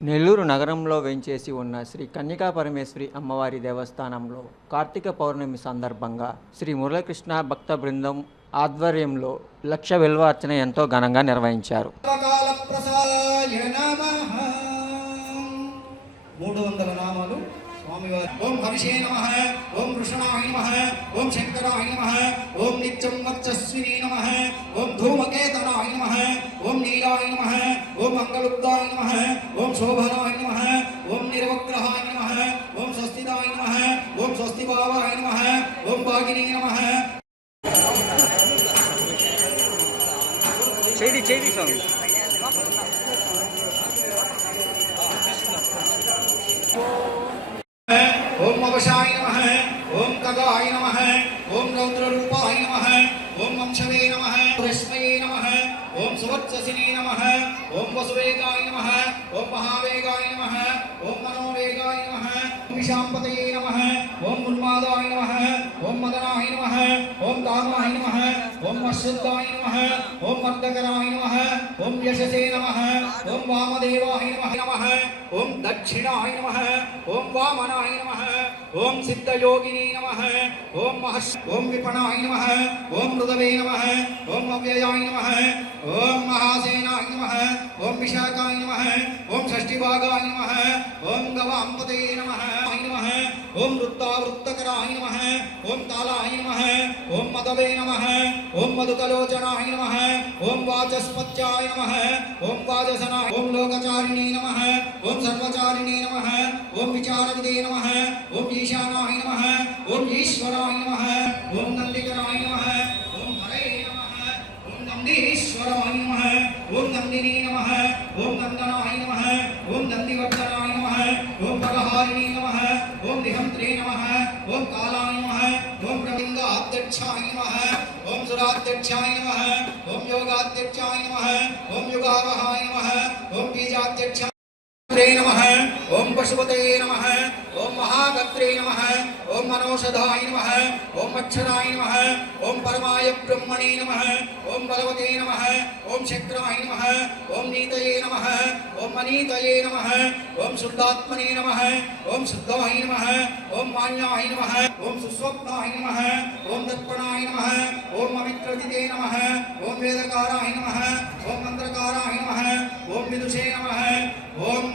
నెల్లూరు నగరంలో వేంచేసి ఉన్న శ్రీ కన్యకా పరమేశ్వరి అమ్మవారి దేవస్థానంలో కార్తీక పౌర్ణమి సందర్భంగా శ్రీ మురళకృష్ణ భక్త బృందం ఆధ్వర్యంలో లక్ష విల్వార్చన ఎంతో ఘనంగా నిర్వహించారు. మూడు వందల నామాలు స్వామివారి ఓం హరిషే నమ ఓం కృష్ణాయ నమ ఓం శంకరాయ నమ ఓం నిత్యం వర్చస్విని నమ ఓం ధూమకేతనాయ నమ ఓం నీలాయ నమ. ఓం మంగళుద్ధాయ నమ ఓం శోభనాయ నమ ఓం నిర్వగ్రహాయ నమ ఓం స్వస్తిదాయ నమ ఓం స్వస్తిభావాయ నమ ఓం భాగిని నమ చేది చేది స్వామి ఓం అవశాయ నమ ఓం కగాయ నమ ఓం రౌద్రరూపాయ నమ ఓం వంశవే నమ రశ్మయే నమ सुवत्ससिने नमः ॐ वसुवेगाय नमः ॐ महावेगाय नमः ॐ मनोवेगाय नमः ॐ विशाम्पतये नमः ॐ उन्मादाय नमः ॐ मदनाय नमः ஓம் காமாய நம ஓம் அஸ்வத்தாய நம ஓம் மந்தகராய நம ஓம் யசசே நம ஓம் வாமதேவாய நம ஓம் தட்சிணாய நம ஓம் வாமனாய நம ஓம் சித்தயோகினே நம ஓம் மகர்ஷ் ஓம் விபணாய நம ஓம் ருதவே நம ஓம் அவ்யயாய நம ஓம் மகாசேனாய நம ஓம் விஷாக்காய நம ओम षष्टिभागाय नमः ओम गवांपते नमः नमः ओम वृत्तावृत्तकराय नमः ओम तालाय नमः ओम मदवे नमः ओम मधुकलोचनाय नमः ओम वाचस्पत्याय नमः ओम वाचसनाय ओम लोकचारिणी नमः ओम सर्वचारिणी नमः ओम विचारविदे नम ओम ईशानाय नमः ओम ईश्वराय नम ओं नंदिकराय नमः ओम हरे नमः ओम नंदीश्वराय नमः ओम नंदिनी नमः ओम नंदनाय नमः ओम नंदिवर्धनाय नमः ओम भगहारिणी नमः ओम निहंत्रे नमः ओम कालाय नमः ओम प्रविंद आद्यक्षाय नमः ओम सुराद्यक्षाय नमः ओम योगाद्यक्षाय नमः ओम युगावहाय नमः ओम बीजाद्यक्षाय महागत्रे नमः ओम पशुपते नमः ओम महागत्रे नमः ओम मनोषधाय नमः ओम मच्छराय नमः ओम परमाय ब्रह्मणे नमः ओम बलवते नमः ओम क्षेत्राय नमः ओम नीतये नमः ओम मनीतये नमः ओम शुद्धात्मने नमः ओम शुद्धाय नमः ओम मान्याय नमः ओम सुस्वप्नाय नमः ओम दर्पणाय नमः ओम अमित्रदिते नमः ओम वेदकाराय नमः ओम मंत्रकाराय नमः